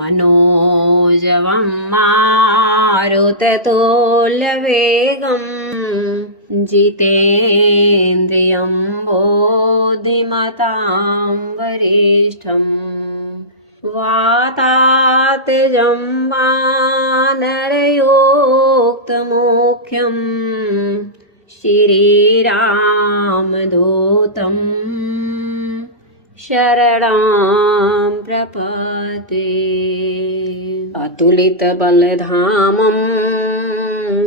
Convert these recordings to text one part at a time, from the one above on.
मनोजवं मारुततुल्यवेगं जितेन्द्रियं बुद्धिमतां वरिष्ठं वातात्मजं वानरयोक्तमुख्यं श्रीरामदूतं शरणं प्रपद्ये। अतुलितबलधामं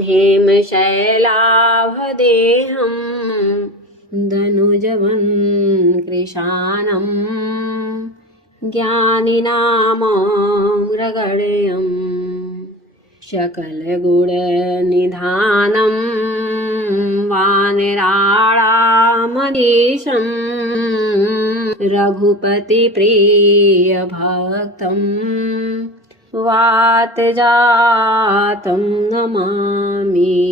हेमशैलाभदेहं धनुजवन् कृशानं ज्ञानिनामग्रगण्यं सकलगुणनिधानं वानराणामधीशं रघुपतिप्रियभक्तं वातजातं नमामि।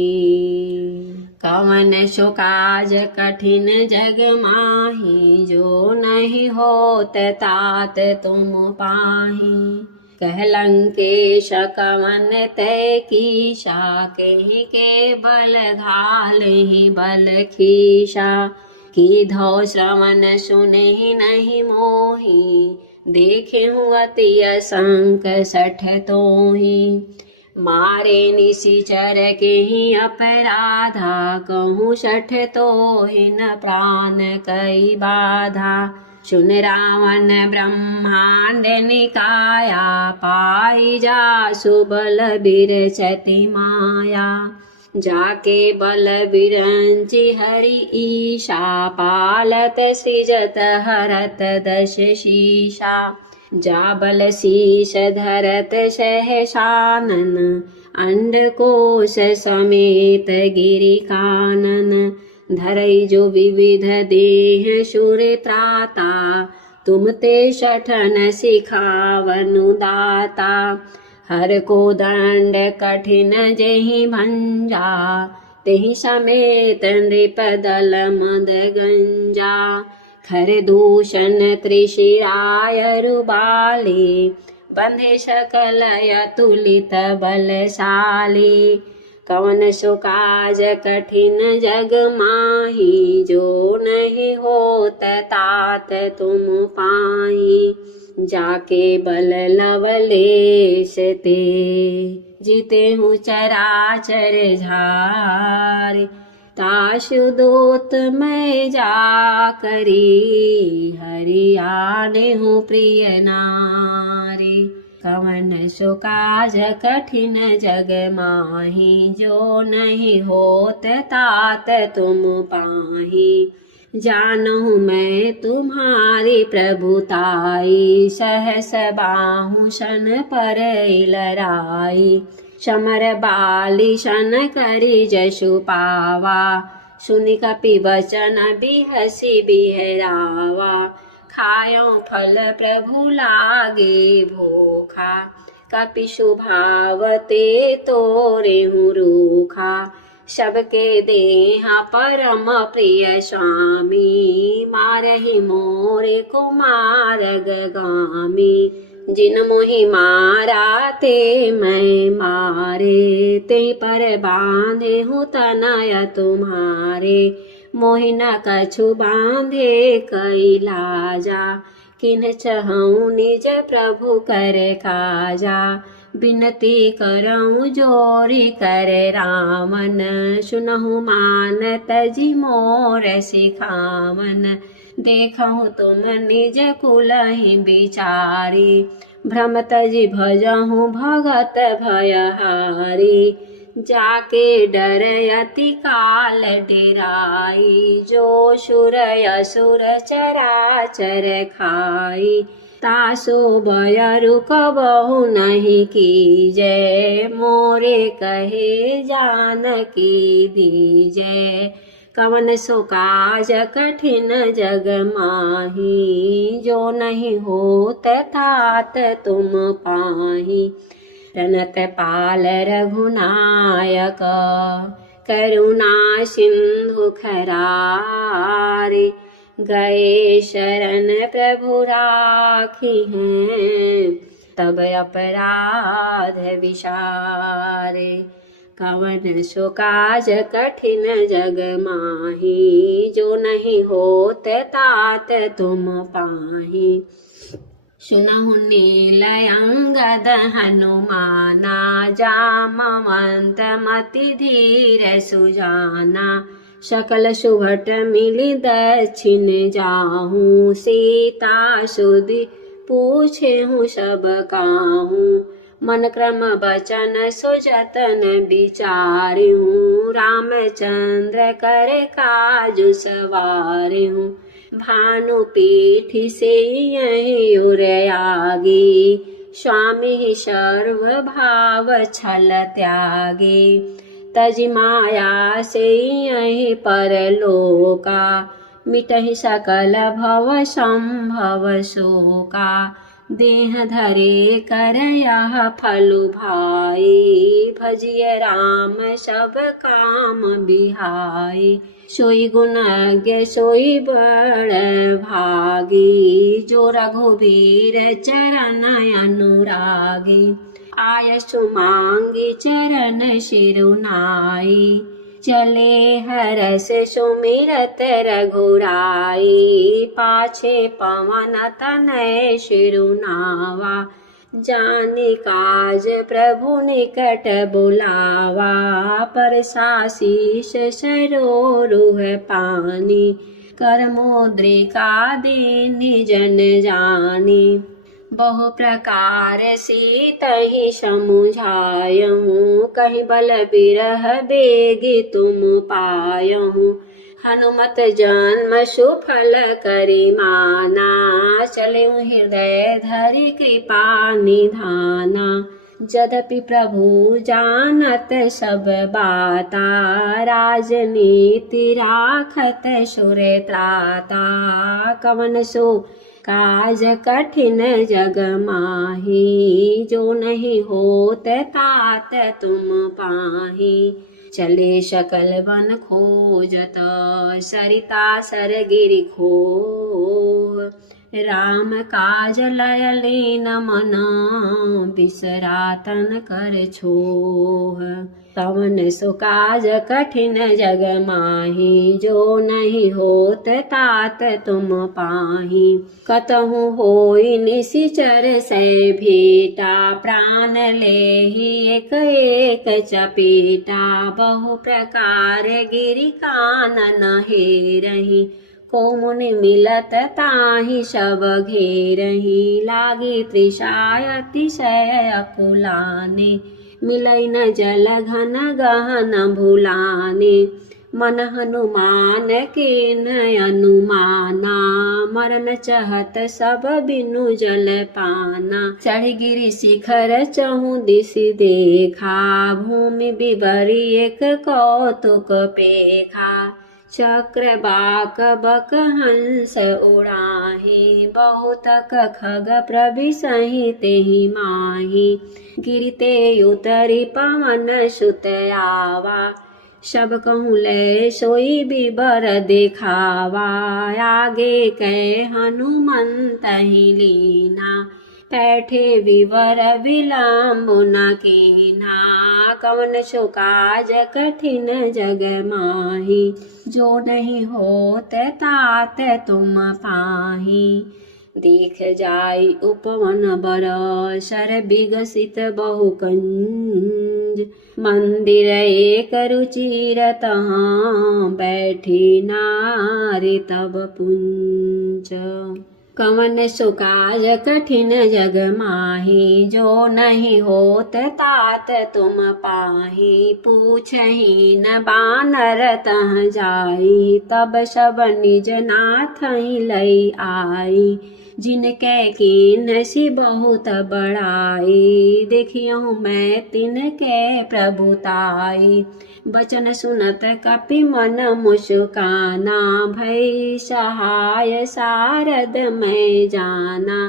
कवन सो काज कठिन जग माहि, जो नहीं होत तात तुम पाहि। कह लंकेश कवन तै कीशा, कहि के बल घालहि बल खीसा। कीधौ श्रवण सुनहि नहीं मोहि, देखेहु अति असंक सठ तोहि। मारे निशिचर केहि अपराधा, कहूँ सठ तोहि न प्राण कई बाधा। सुन रावण ब्रह्मांड निकाया, पाई जासु बल बिरचति माया। जाके बल बिरंचि हरि ईशा, पालत सृजत हरत दश शीशा। जा बल शीश धरत सहसानन, अंडकोश समेत गिरि कानन। धरई जो विविध देह सुर त्राता, तुम ते सठन सिखावनु दाता। हर को दंड कठिन जेहि भंजा, तेहि समेत नृप दल मद गंजा। खर दूषण त्रिशिरायरुबाली, बंधे सकल अतुलित बलशाली। कवन सो काज कठिन जग माहि, जो नहीं होत तात तुम पाहि। जाके बल लवलेश ते, जितेहु चराचर झार। तासु दूत मैं जा करी, हरि आनेहु प्रिय नारी। कवन सो काज कठिन जग माहि, जो नहीं होत तात तुम पाहि। जानहु मैं तुम्हारी प्रभुताई, सहस बाहु सन परई लराई। समर बाली सन करी जसु पावा, सुनि कपि वचन बिहसि बिहरावा। खायो फल प्रभु लागे भूखा, कपि सुभावते तोरेहु रूखा। सबके देहा परम प्रिय स्वामी, मारहि मोरे कुमार गगामी। जिन मोहि मारा ते मैं मारे, ते पर बांधेहु तनय तुम्हारे। मोहि न कछु बांधे कई लाजा, किन चहऊँ निज प्रभु कर काजा। बिनती करऊँ जोरी कर रामन, सुनहु मान तजि मोर सिखावन। देखहु तुम निज कुलहि बिचारी, भ्रम तजि भजहु भगत भयहारी। जाके डर अति काल डेराई, जो सुर असुर चराचर खाई। तासो बयरु कबहु नहीं कीजय, मोरे कहे जानकी दीजय। कवन सो काज कठिन जग माहि, जो नहीं होत तात तुम पाहि। रनत पाल रघुनायक, करुणा सिंधु खरारे। गए शरण प्रभु राखी हैं, तब अपराध विसारे। कवन सो काज कठिन जग माही, जो नहीं होत तात तुम पाही। सुनहु नील अंगद हनुमाना, जामवंत मति धीर सुजाना। सकल सुभट मिली दक्षिण जाहूँ, सीता सुधि पूछे हूँ सब काहूँ। मन क्रम बचन सो जतन विचार्यूँ, रामचंद्र करे काजु सवार्यूँ। भानु पीठ से यही उर आगे, स्वामी सर्व भाव छल त्यागे। तज माया से यही परलोका, मिटहि सकल भव संभव शोका। देह धरे कर यह फलु भाई, भजिय राम सब काम बिहाई। सोई गुणज्ञ सोई बड़ भागी, जो रघुवीर चरण अनुरागी। आय सुमांगी चरण शिरुनाई, चले हरस सुमिरत रघुराई। पाछे पवन तनय शिरुनावा, जानि काज प्रभु निकट बुलावा। परसाशीष सरोरुह पानी, कर मुद्रिका दीनि जन जानी। बहु प्रकार सीतहि समुझायहूँ, कहीं बल बिरह बेगी तुम पायहूँ। हनुमत जन्म सुफल करि माना, चले हृदय धरि कृपा निधाना। यद्यपि प्रभु जानत सब बाता, राजनीति राखत सुर त्राता। कवन सो काज कठिन जग माही, जो नहीं होत तात तुम पाही। चले सकल वन खोजत, सरिता सर गिरि खोह। राम काज लय लीन मन, बिसरा तन कर छोह। कवन सो काज कठिन जग माही, जो नहीं होत तात तुम पाही। कतहु होई निशिचर से भेटा, प्राण लेहि एक एक चपेटा। बहु प्रकार गिरि कानन हेरहि, को मुनि मिलत ताहि सब घेरहि। लागी तृषा अतिशय अकुलाने, मिलै न जल घन गहन भुलाने। मन हनुमान कीन अनुमाना, मरन चहत सब बिनु जल पाना। चढ़ गिरि शिखर चहु दिस देखा, भूमि बिबरी एक कौतुक पेखा। चक्र बाक बक हंस उड़ाहि, बहुतक खग प्रविशहि तेहि माहि। गिरते उतरि पवन सुत आवा, सब कहूँ ले सोई बिबर देखावा। आगे कै हनुमंत ही लीना, पैठे विवर विलम्ब न कीना। कवन सो काज कठिन जग माही, जो नहीं होत तात तुम पाही। देख जाई उपवन बरसर, विगसित बहुकंज। मंदिर एक रुचिर तहाँ, बैठी नारी तब पुंज। कवन सो काज कठिन जग माही, जो नहीं होत तात तुम पाही। पूछहि न बानर तह जाई, तब सब निज नाथ ही लई आई। जिनके कीन्ह बहुत बड़ाई, देखियहु मैं तिनके प्रभुताई। बचन सुनत कपि मन मुस्काना, भई सहाय सारद मैं जाना।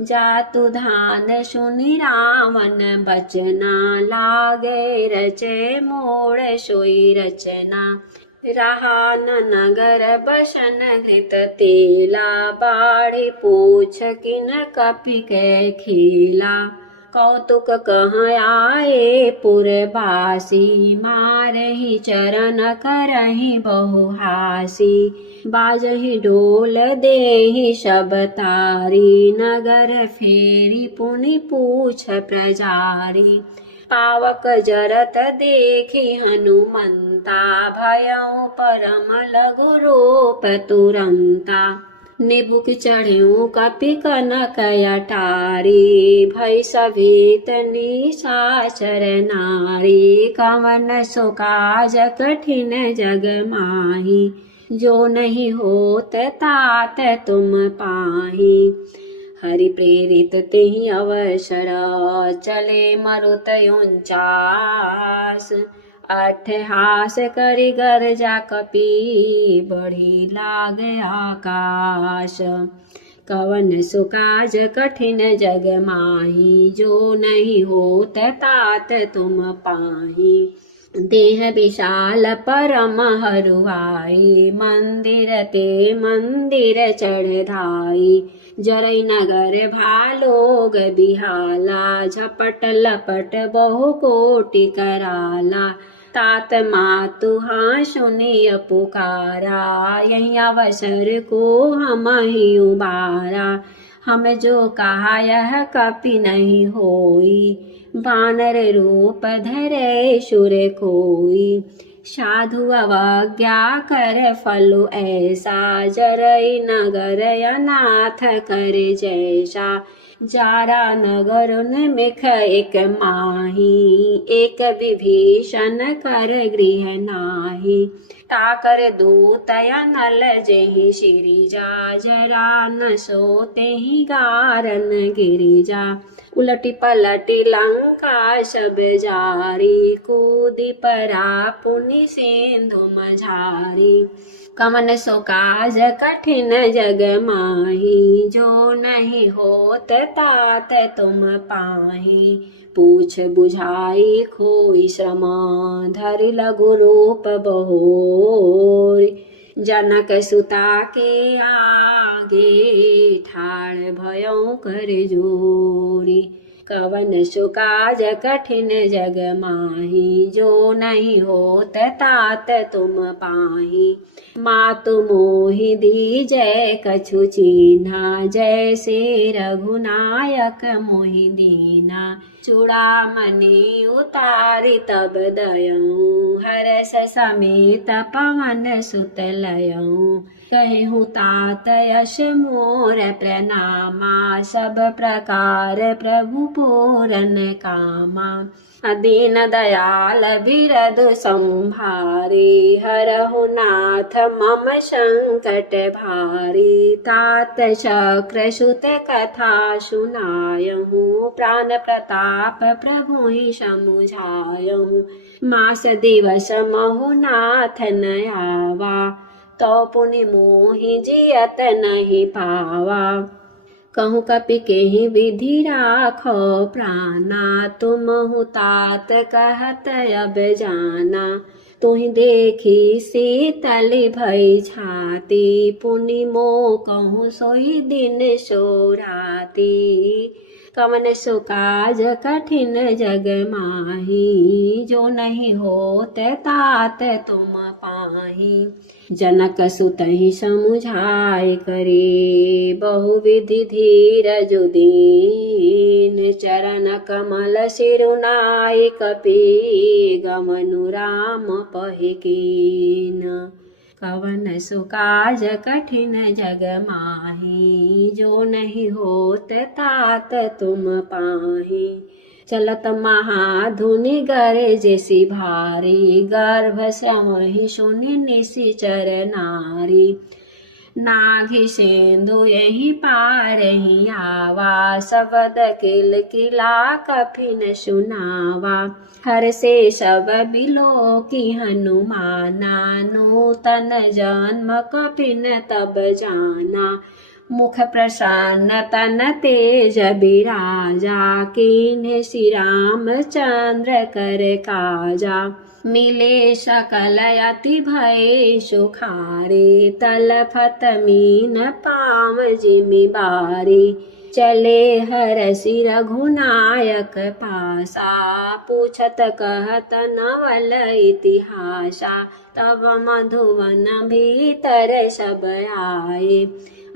जातु धान सुनि रावण बचना, लागे रचे मोड़ सोई रचना। रहा न नगर बसन घृत तेला, बाढ़ी पूछ किन कपि के खीला। कौतुक कहाँ आए पुरबासी, मारहि चरण करहि बहुहासी। बाजहि ढोल देहि सब तारी, नगर फेरी पुनि पूछ प्रजारी। पावक जरत देखि हनुमंता, भयउ परम लघु रूप तुरंता। निबुक चढ़िउ कपि कनक अटारी, भय सभीत निशाचर नारी। कवन सो काज कठिन जग माही, जो नहीं होत तात तुम पाही। हरि प्रेरित तेहि अवसर, चले मरुत 49। अट्ठहास करि गरजा कपि, बढ़ी लाग आकाश। कवन सो काज कठिन जग माही, जो नहीं होत तात तुम पाही। देह विशाल परम हरुआई, मंदिर ते मंदिर चढ़धाई। जरई नगर भालोग बिहाला, झपट लपट बहु कोटि कराला। तात मातु हाँ सुनिय पुकारा, यही अवसर को हम ही उबारा। हम जो कहा यह कपि नहीं होई, बानर रूप धरे सुर कोई। साधु अवज्ञा कर फलु ऐसा, जरई नगर अनाथ कर जैसा। जारा नगर निमिख एक माही, एक विभीषण कर गृह नाही। ताकर दूत नल जेहि शिरिजा, जरा न सो तेहि गारन गिरिजा। उलटी पलटी लंका सब जारी, कूदि परा पुनि सिंधु मझारी। कवन सो काज कठिन जग माही, जो नहीं होत तात तुम पाही। पूछ बुझाई खोई श्रम, धरि लघु रूप बहोरी। जनक सुता के आगे, ठाड़ भयउ कर जोरी। कवन सो काज कठिन जग माही, जो नहीं होत तात तुम पाही। मातु मोहि दीजै कछु चीन्हा, जैसे रघुनायक मोहि दीना। चूड़ामणि उतारि तब दयऊ, हरष समेत पवन सुत लयऊ। कहेहु तात यश मोर प्रणामा, सब प्रकार प्रभु पूरन कामा। दीन दयाल बिरधु संभारी, हरहु नाथ मम संकट भारी। तात शक्र सुत कथा सुनायहु, प्राण प्रताप प्रभु ही समुझायहु। मास दिवस महु नाथ न आवा, तो पुनि मोहि जियत नहीं पावा। कहूँ कपि केहि विधि राखो प्राणा, तुमहु तात कहत अब जाना। तुहि देखी शीतल भई छाती, पुनि मो कहूँ सोई दिन सो राती। कवन सो काज कठिन जग माही, जो नहीं होत तात तुम पाही। जनक सुतहि समुझाय करे, बहुविधि धीरज दीन। चरण कमल सिरुनाय कपि, गमनु राम पहि कीन। कवन सो काज कठिन जग माही, जो नहीं होत तात तुम पाही। चलत महाधुनि गरजेसि भारी, गर्भ श्रवहि सुनि निशिचर नारी। नाघि सिंधु यही पारहि आवा, सबद किल किला कफिन सुनावा। हर से सब बिलोकी हनुमाना, नूतन जन्म कफिन तब जाना। मुख प्रसन्न तन तेज बिराजा, कीन्ह श्री रामचंद्र कर काजा। मिले सकल अति भय सुखारे तलफत मीन पाव जिमि बारे चले हरसि रघुनायक पासा पूछत कहत नवल इतिहासा तब मधुवन भीतर सब आए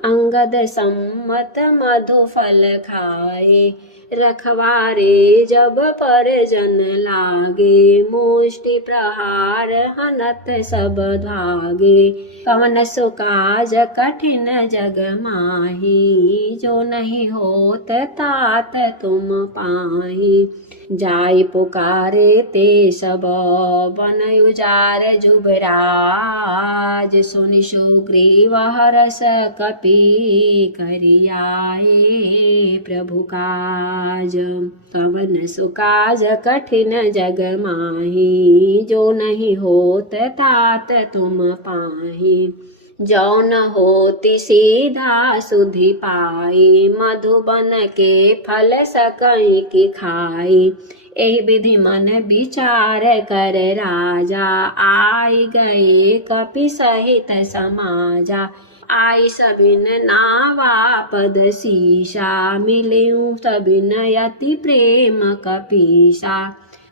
अंगद सम्मत मधु फल खाए रखवारे जब पर जन लागे मुष्टि प्रहार हनत सब धागे कवन सो काज कठिन जग माही जो नहीं होत तात तुम पाही जाय पुकारे ते सब बन उजार जुबराज सुनि सुग्रीव हरस कपि करियाए प्रभु काज कवन सो काज कठिन जग माही जो नहीं होत तात तुम पाही जो न होती सीधा सुधि पाई मधुबन के फल सकई की खाई एहि विधि मन विचार कर राजा आई गए कपि सहित समाजा आई सबिन नावा पद शीशा मिलेऊ सबिन यति प्रेम कपीसा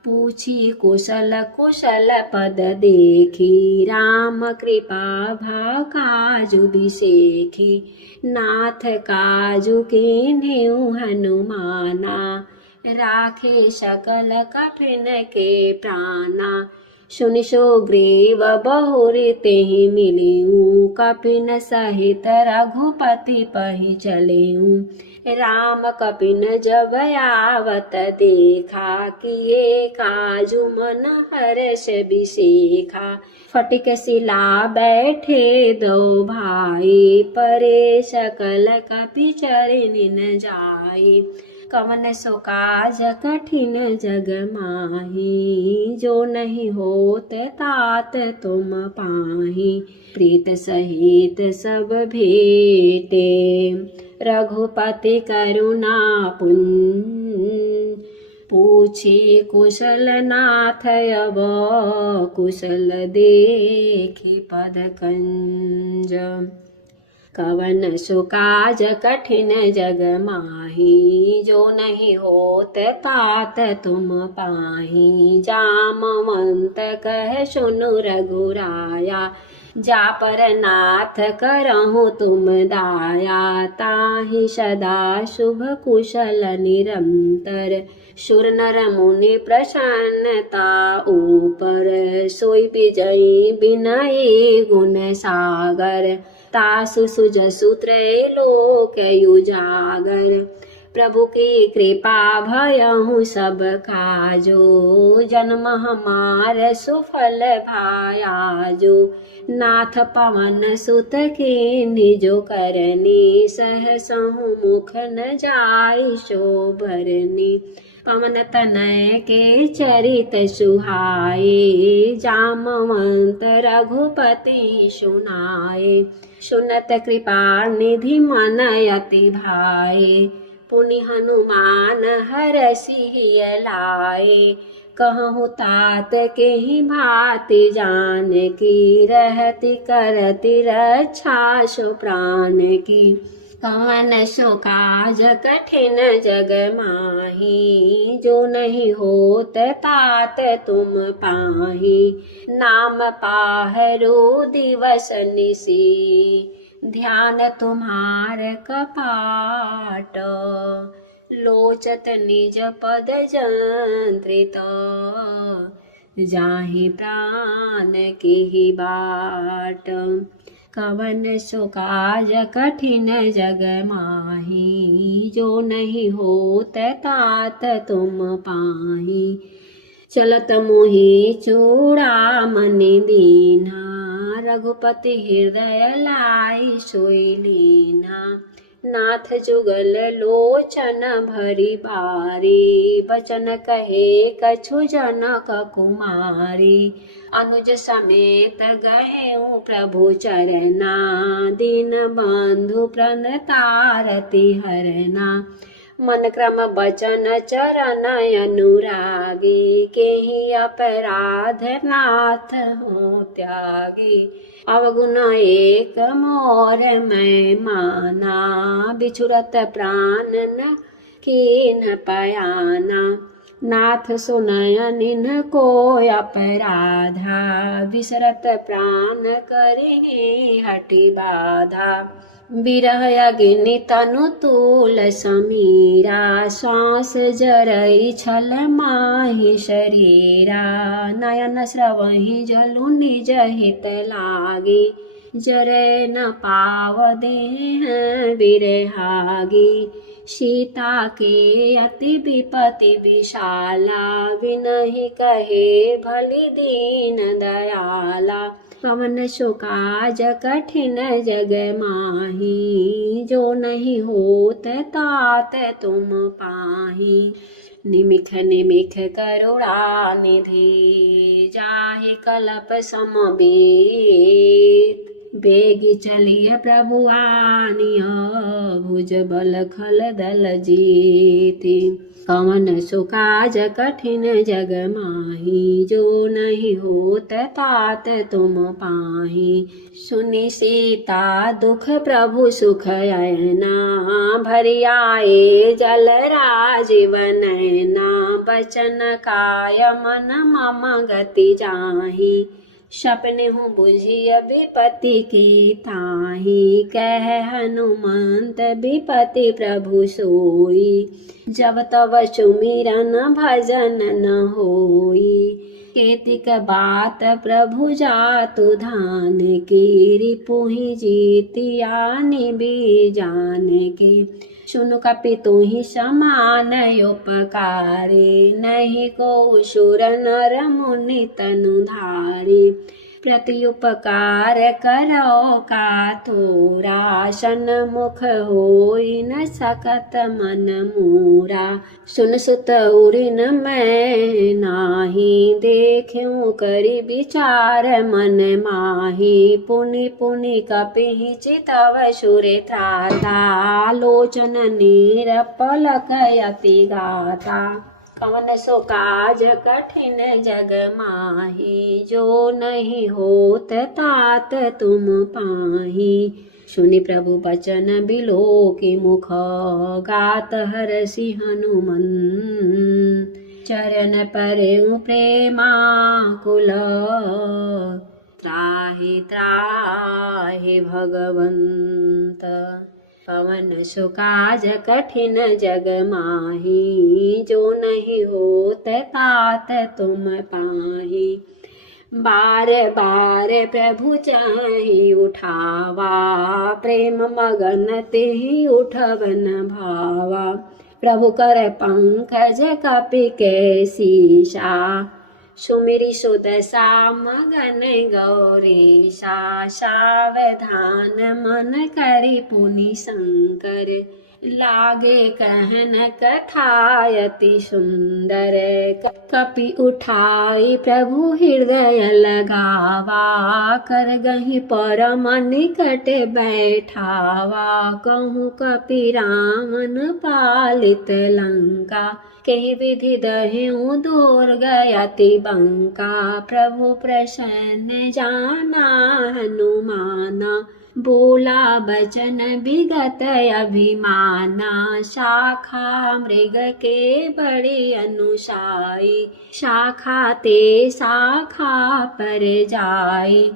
पूछी कुशल कुशल पद देखी राम कृपा भा काजु बिसेखी नाथ काजु के नेउ हनुमाना राखे सकल कठिन के प्राणा सुनि सुग्रीव बहुरी तेहि मिलिऊ कपिन सहित रघुपति पहि चलेऊ राम कपिन जब आवत देखा किए काजु मन हर्ष बिसेखा फटिक शिला बैठे दो भाई परे सकल कपि चरनिन जाई कवन सो काज कठिन जग माही जो नहीं होत तात तुम पाही प्रीत सहित सब भेटे रघुपति करुणा पुन पूछी कुशल नाथ अब कुशल देखी पद कंज कवन सो काज कठिन जग माही जो नहीं होत तात तुम पाही जामवंत कह सुनु रघुराया जा पर नाथ करहु तुम दाया ताहि सदा शुभ कुशल निरंतर सुर नर मुनि प्रसन्नता ऊपर सोई विजयी विनयी गुण सागर तासु सुजसु त्रैलोक उजागर प्रभु की कृपा भयहु सब काजो जन्म हमार सुफल भायाजो नाथ पवन सुत के निजो करनी सहसहु मुख न जाय शोभरनी पवन तनय के चरित सुहाए जामवंत रघुपति सुनाए सुनत कृपा निधि मन अति भाए पुनि हनुमान हरषि लाए कहूँ तात के ही भांति जान की रहती करती रक्षा सो प्राण की कवन सो काज कठिन जग माही जो नहीं होत तात तुम पाही नाम पाहरो दिवस निसी ध्यान तुम्हार कपाट लोचत निज पद जंत्रित जाहि प्राण की बाट कवन सो काज कठिन जग माही जो नहीं होत तात तुम पाही चलत मोहि चूड़ामणि दीना रघुपति हृदय लाई सोई लीना नाथ जुगल लोचन भरी बारी बचन कहे कछु जनक कुमारी अनुज समेत गए प्रभु चरना दीन बंधु प्रणतारति हरना मन क्रम बचन चरण अनुरागी, केहि अपराध नाथ हो त्यागी। अवगुण एक मोर मैं माना, बिछुरत प्राण न कीन पयाना। नाथ सुनय निन को अपराधा, बिसरत प्राण करे हटि बाधा। बिरह अग्नि तनु तूल समीरा, श्वास जरई छल माहि शरीरा। नयन स्रवहि जलु निज हित लागी, जरे न पाव देह बिरहागी। सीता के अति विपति विशाला, विनहि कहे भलि दीन दयाला। पवन सो काज कठिन जग माही, जो नहीं होत तात तुम पाही। निमिख निमिख करुणा निधि, जाहि कल्प समवेत। बेगी चलिय प्रभु आनिय, भुज बल खल दल जीति। पवन सो काज कठिन जग माही, जो नहीं होत तात तुम पाही। सुनि सीता दुख प्रभु सुख अयना, भरि आए जल राजीव नयना। बचन काय मन मम गति जाहि, सपने हूँ बुझिय विपति की ताहि। कह हनुमंत विपति प्रभु सोई, जब तब सुमिरन भजन न होई। केतिक बात प्रभु जातु धान की, रिपुहि जीतिया निबि जान की। सुनु कपि तुहि समान उपकारी, नहीं को सुर नर मुनि तनु धारी। प्रति उपकार करो का तोरा, सन्मुख होई न सकत मन मूरा। सुन सुत उरिन मैं नाही, देखूं करि विचार मन माही। पुनि पुनि कपिहि चितव सुरे त्राता, लोचन नीर पलक अति गाता। कवन सो काज कठिन जग माही, जो नहीं होत तात तुम पाही। सुनि प्रभु बचन बिलोकि मुख, गात हरषि हनुमन। चरण परेउ प्रेमाकुल, त्राहि त्राहि भगवंत। पवन सो काज कठिन जग माही, जो नहीं होत तात तुम पाही। बार बार प्रभु चाहि उठावा, प्रेम मगन तेहि उठवन भावा। प्रभु कर पंकज कपि के सीसा, सुमिरि सुदशा मगन गौरीशा। सावधान मन करि पुनि शंकर, लागे कहन कथायति सुंदर। कपि उठाई प्रभु हृदय लगावा, कर गहि परम निकट बैठावा। कहूँ कपि रावण पालित लंका, केहि विधि दहेउ दूर गयति बंका। प्रभु प्रसन्न जाना हनुमाना, बोला बचन विगत अभिमाना। शाखा मृग के बड़े अनुसाई, शाखा ते शाखा पर जाई।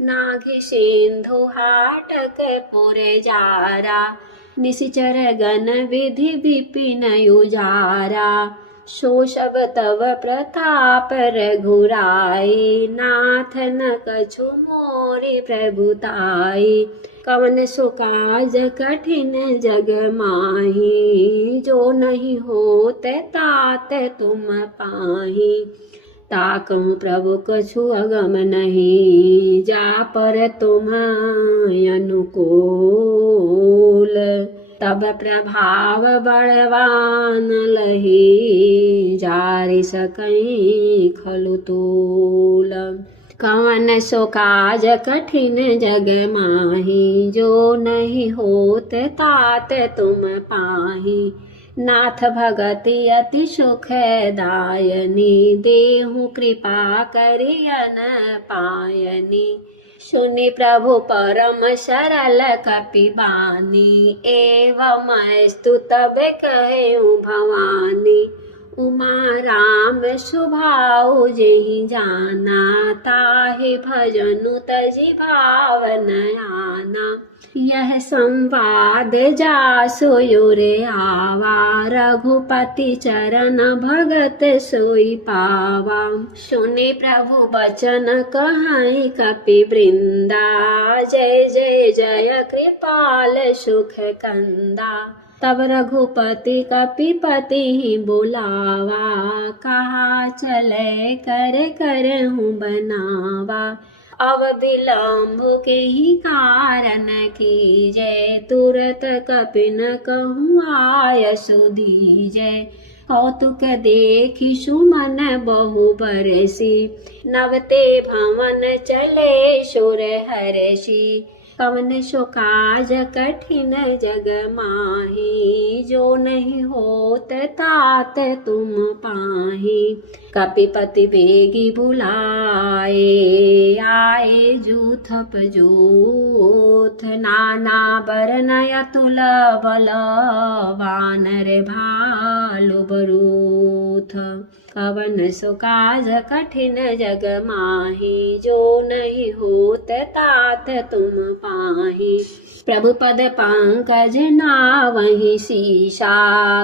नाघि सिंधु हाटक पुर जारा, निशिचर गण विधि विपिन उजारा। सो सब तव प्रताप रघुराई, नाथ न कछु मोरि प्रभुताई। कवन सो काज कठिन जग माही, जो नहीं होत तात तुम पाही। ताकहु प्रभु कछु अगम नहीं, जा पर तुम अनुकूल। तब प्रभाव बड़वान लही, जारि सकई खलु तूल। कवन सो काज कठिन जग माही, जो नहीं होत तात तुम पाही। नाथ भगति अति सुखदायनी, देहु कृपा करियन पायनी। सुनि प्रभु परम सरल कपि बानी, एवं स्तु तब कहु भवानी। उमा राम सुभाउ जेहि जाना, ताहि भजनु तजि भावन आना। यह संवाद जासु युरे आवा, रघुपति चरण भगत सोई पावा। सुनि प्रभु बचन कहहि कपि वृंदा, जय जय जय कृपाल सुख कंदा। तब रघुपति कपिपति ही बुलावा, कहा चले कर करहूँ बनावा। अब विलम्ब के ही कारण कीजय, तुरत कपि न कहूँ आयसु दीजय। कौतुक देखि सुमन बहु बरसी, नवते भवन चले सुर हरषि। कवन सो काज कठिन जग माही, जो नहीं होत तात तुम पाही। कपिपति बेगी बुलाए, आए जूथप जूथ। नाना बरन अतुल बल, वानर भालु बरूथ। कवन सो काज कठिन जग माही, जो नहीं होत तात तुम पाही। प्रभु पद पंकज नावहि सीसा,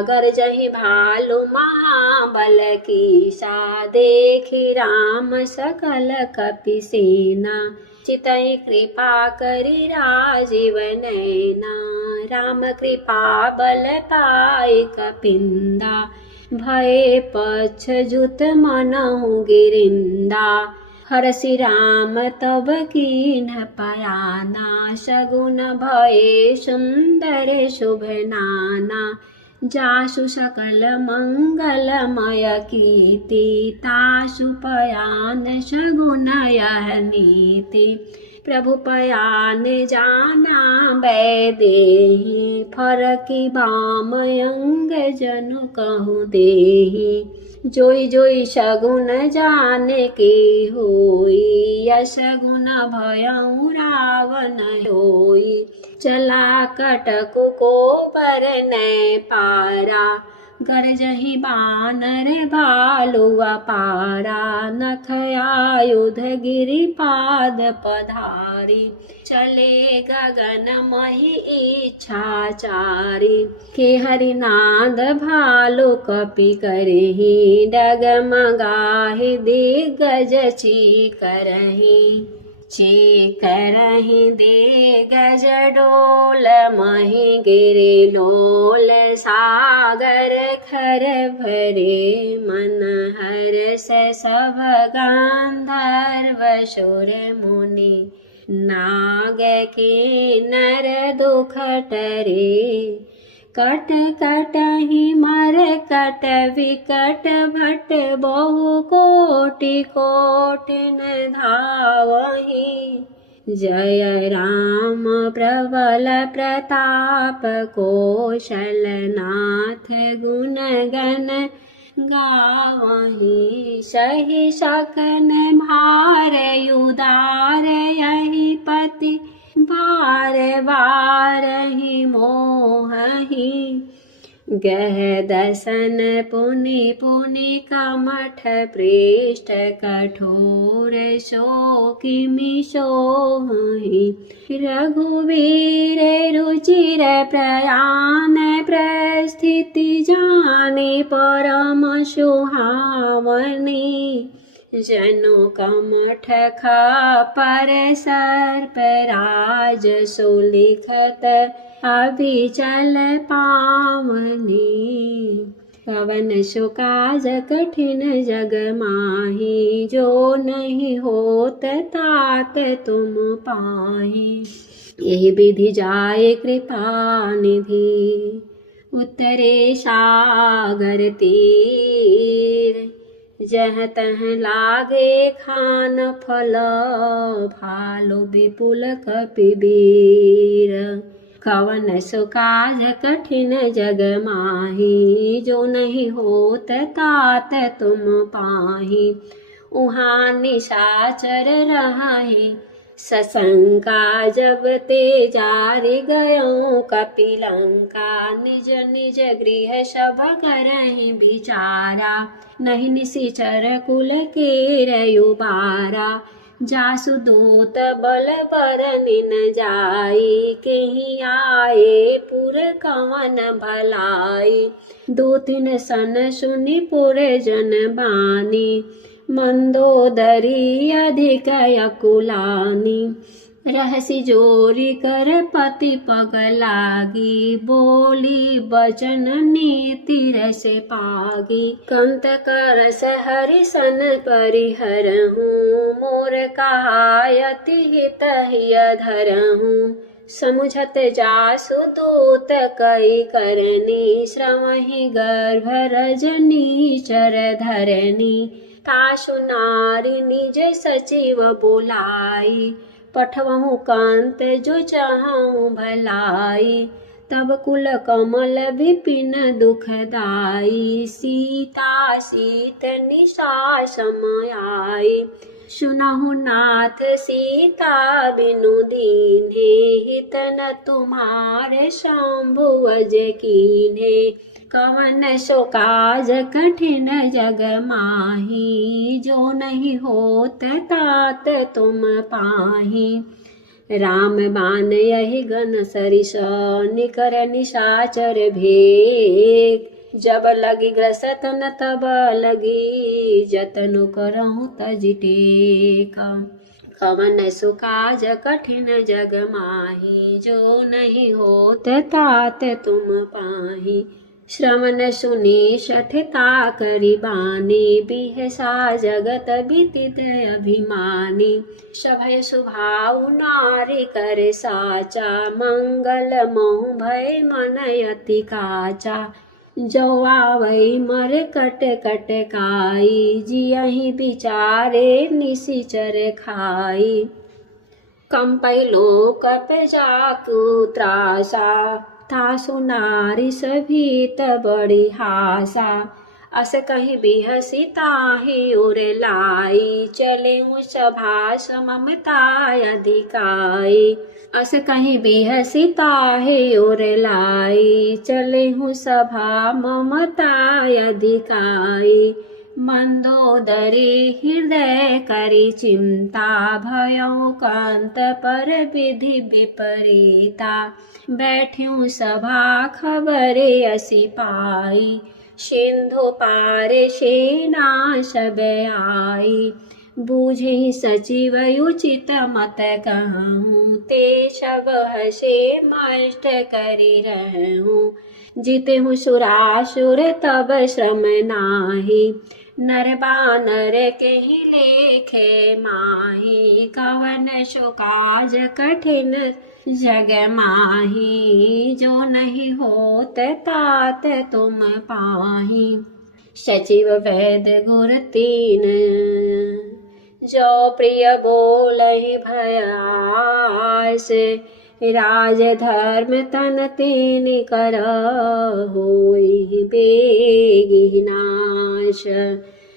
गरजहि भालु महाबल कीसा। देखि राम सकल कपि सेना, चितहि कृपा करि राजीव नैना। राम कृपा बल पाई कपिंदा, भय पक्ष जुत मनहु गिरिंदा। हरषि राम तब कीन्ह पयाना, सगुन भये सुंदर शुभ नाना। जासु सकल मंगलमय कीर्ति, तासु पयान सगुन यह नीति। प्रभु पयान जाना वैदेही, फरकी बाम अंग जनु कहु देही। जोई जोई सगुन जाने की होई, यसगुन भयउ रावण होई। चला कटकु को बरनै पारा, गरजहि बानर भालु अपारा। नख आयुध गिरिपाद पधारी, चले गगन महि इच्छाचारी। के हरिनाद भालु कपि करहि, डगमगाहि दिग्गज चीकरहि। चीकरहि दिग्गज डोल, महि गिरि लोल। सागर खर भरे मन हर्ष, सब गंधर्व सुर मुनि। नाग किन्नर दुख टरे, कट कटहि मर कट विकट भट। बहु कोटि कोटिन धावहि, जय राम प्रबल प्रताप। कौशलनाथ गुण गण गावहि, सहि सकन भार उदार। यही पति बार बारहि मोहहि, गह दसन पुनि पुनि कमठ पृष्ठ। कठोर सो किमि सोहि, रघुवीर रुचिर प्रयान। प्रस्थिति जानि परम सुहावनी, जनु कमठ खापर सर्प राज। सुलिखत अभिचल पावनी, कवन सो काज कठिन जग माही। जो नहीं होत तात तुम पाही, यही विधि जाए कृपा निधि। उतरे सागर तीर, जह तह लागे खान फल। भालु विपुल कपिबीर, कवन सो काज कठिन जग माही, जो नहीं होत तात तुम पाही। उहाँ निशाचर रहे सशंका, जब ते जारि गयो कपिलंका। निज निज गृह सब करहि विचारा, नहीं निशिचर कुल केरयु बारा। जासु दूत बल बरनि न जाई, केहि आए पुर कवन भलाई। दूतिन सन सुनि पुर जन बानी, मंदोदरी अधिक अकुलानी। रहसी जोरी कर पति पग लागी, बोली बचन नीति रस पागी। कंत करस हरिसन परिहरहूँ, मोर कहायति हित हिय धरहूँ। समुझत जासु दूत कई करनी, श्रवहि गर्भ रजनी चर धरनी। तासु नारी निज सचिव बोलाई, पठवहु कांत जो चाहूँ भलाई। तब कुल कमल विपिन दुखदाई, सीता सीत निशा समाई। सुनहु नाथ सीता बिनु दीन्हे, हित न तुम्हारे शंभु अज कीन्हे। कवन सो काज कठिन जग माही, जो नहीं होत तात तुम पाही। राम बान यही गन सरिस, निकर निशाचर भेग। जब लगी ग्रसत न तब लगी, जतनु करहु तज टेक। कवन सो काज कठिन जग माही, जो नहीं होत तात तुम पाही। श्रवण सुनी शठता करि बानी, बिहसा जगत विदित अभिमानी। सभय सुभाव नारी कर साचा, मंगल मोह भय मन अति काचा। जो आवै मर कट कट काई, जियहि विचारे निशिचर खाई। कंपै लोक पे जाकु त्रासा, तासु नारी सभीत बड़ी हासा। अस कहीं बिहसी ताहि उर लाई, चले सभा सममता अधिकाई। अस कहीं बिहसी ताहि उर लाई, चले सभा ममता अधिकाई। मंदोदरी हृदय करी चिंता, भयो कांत पर विधि विपरीता। बैठ्यूं सभा खबरे असी पाई, सिंधु पार सेना सब आई। बूझे सचिव उचित मत कहूँ, ते सब हसे मष्ट करी रहूँ। जीते सुरासुर तब श्रम नाही, नर बानर केहि लेखे माही। कवन सो काज कठिन जग माही, जो नहीं होत तात तुम पाही। सचिव वैद्य गुर तीन, जो प्रिय बोलहि भयास। राज धर्म तन तीन कर, होई बेगी नाश।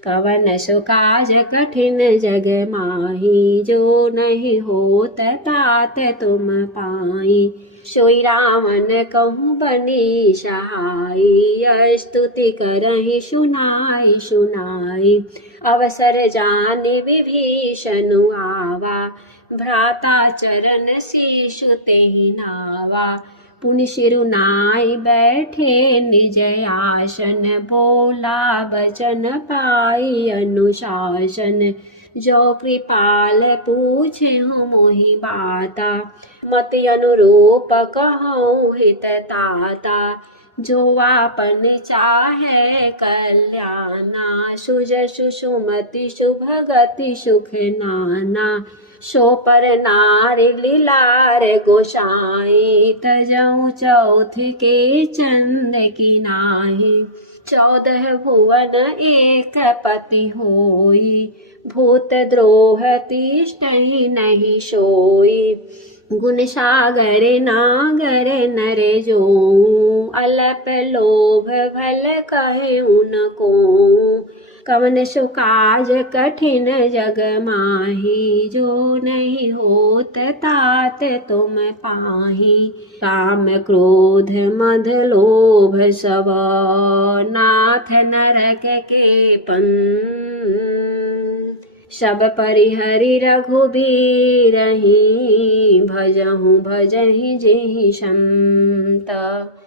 कवन सो काज कठिन जग माही, जो नहीं होत तात तुम पाई। सोई रावण कहूँ बनी सहाई, स्तुति करहि सुनाई सुनाई। अवसर जानि विभीषण आवा, भ्राता चरण शीशु तेहि नावा। पुनि सिरुनाई बैठे निज आसन, बोला बचन पाई अनुशासन। जो कृपाल पूछे मोहि बाता, मति अनुरूप कहूँ हित ताता। जो आपन चाहे कल्याणा, सुजसु सुमति सुभगति सुख नाना। सो पर नारी लीलार गोसाई, तजऊ चौथ के चंद की नाही। 14 भुवन एक पति होई, भूत द्रोह तिष्ठहि नहीं सोई। गुण सागर नागर नर जो, अलप लोभ भल कहे उनको, कवन सो काज कठिन जग माही, जो नहीं होत तात तुम पाही। काम क्रोध मद लोभ सब, नाथ नरक के पंथ, सब परिहरि रघुबीरहि, भजहु भजहि जेहि संत,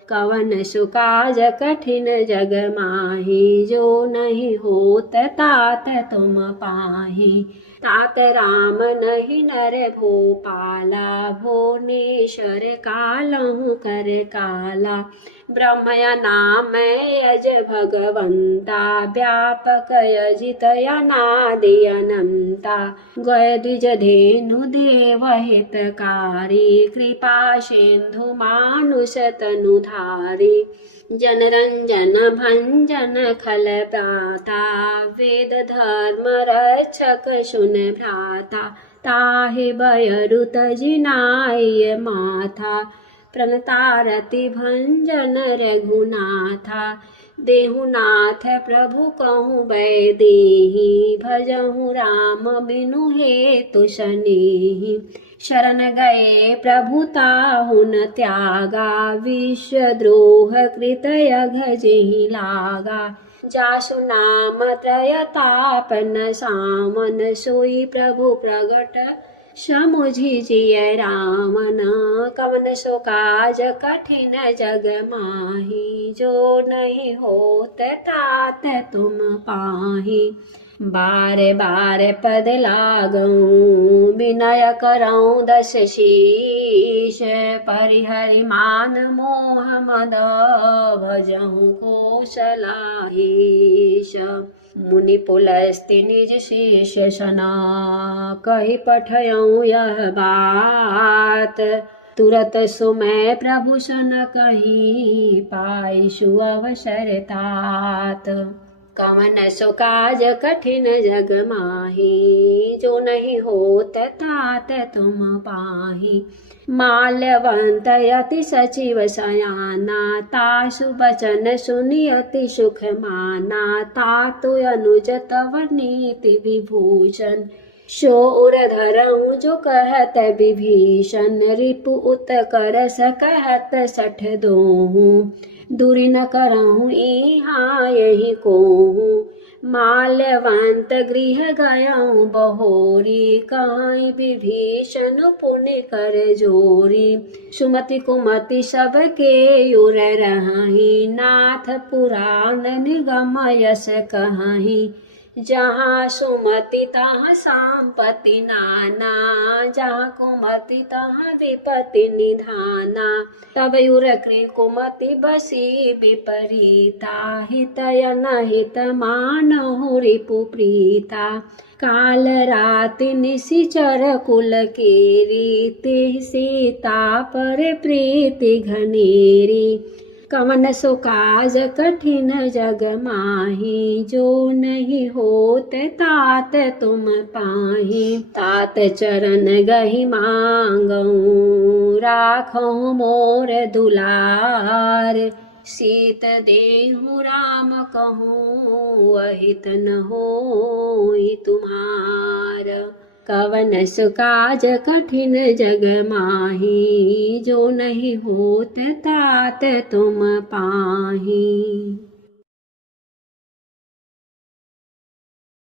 कवन सुकाज कठिन जग माही, जो नहीं होत तात तुम पाही। तात राम नहीं नर भूपाला, भुवनेश्वर कालहु कर काला, ब्रह्मया नाम यज भगवंता, व्यापक यजित अनादि अनंता, गय द्विज धेनु देव हितकारी, कृपा सिंधु मानुष तनुधारी, जन रंजन भंजन खल प्राता, वेद धर्म रक्षक सुन भ्राता, ताहि बयरु तजिनाय माथा, प्रणतारति भंजन रघुनाथा, देहुनाथ प्रभु कहूँ बैदेहि, भजहु राम बिनु हेतु शनेहि, शरण गए प्रभु ताहु न त्यागा, विश्वद्रोह कृत यघ जेहि लागा, जासु नाम त्रयतापन सामन, सोई प्रभु प्रगट समुझि जिय रामन, कवन सो काज कठिन जग माही, जो नहीं होत तात तुम पाही। बार बार पद लागऊं, विनय करऊं दस शीश, परिहरि मान मोह मद, भजहु कौशलाधीश। मुनि पुलस्त्य निज शेष सना, कहि पठयऊं यह बात, तुरत सुमय प्रभु सन कहीं, पाइसु अवसर तात। कवन सो काज कठिन जग माही, जो नहीं होत तात तुम पाही। माल्यवंत यति सचिव सयाना, तासु बचन सुनि अति सुख माना, तातु अनुज तव नीति विभूषण, सो उर धरऊं जो कहत विभीषण, रिपु उत कर सकहत सठ दोहूं, दूरी न करहूं इहाँ यही कोहूं। माल्यवंत गृह गयऊं बहोरी, कहीं विभीषण पुण्य कर जोरी। सुमति कुमति सबके युर रही, नाथ पुराण निगम यस कहीं। जहाँ सुमति तहाँ संपत्ति नाना, जहाँ कुमति तहाँ विपत्ति निधाना। तब युर कुमति बसी विपरीता, हितय नहित मानहु रिपु प्रीता। काल राति निशिचर कुल केरी, तेहि सीता पर प्रीति घनेरी। कवन सो काज कठिन जग माही, जो नहीं होत तात तुम पाही। तात चरण गहि मांगऊं, राखऊं मोर दुलार। सीत देहु राम कहूँ, अहित न होई तुम्हार। कवन सो काज कठिन जग माही, जो नहीं होत तात तुम पाही।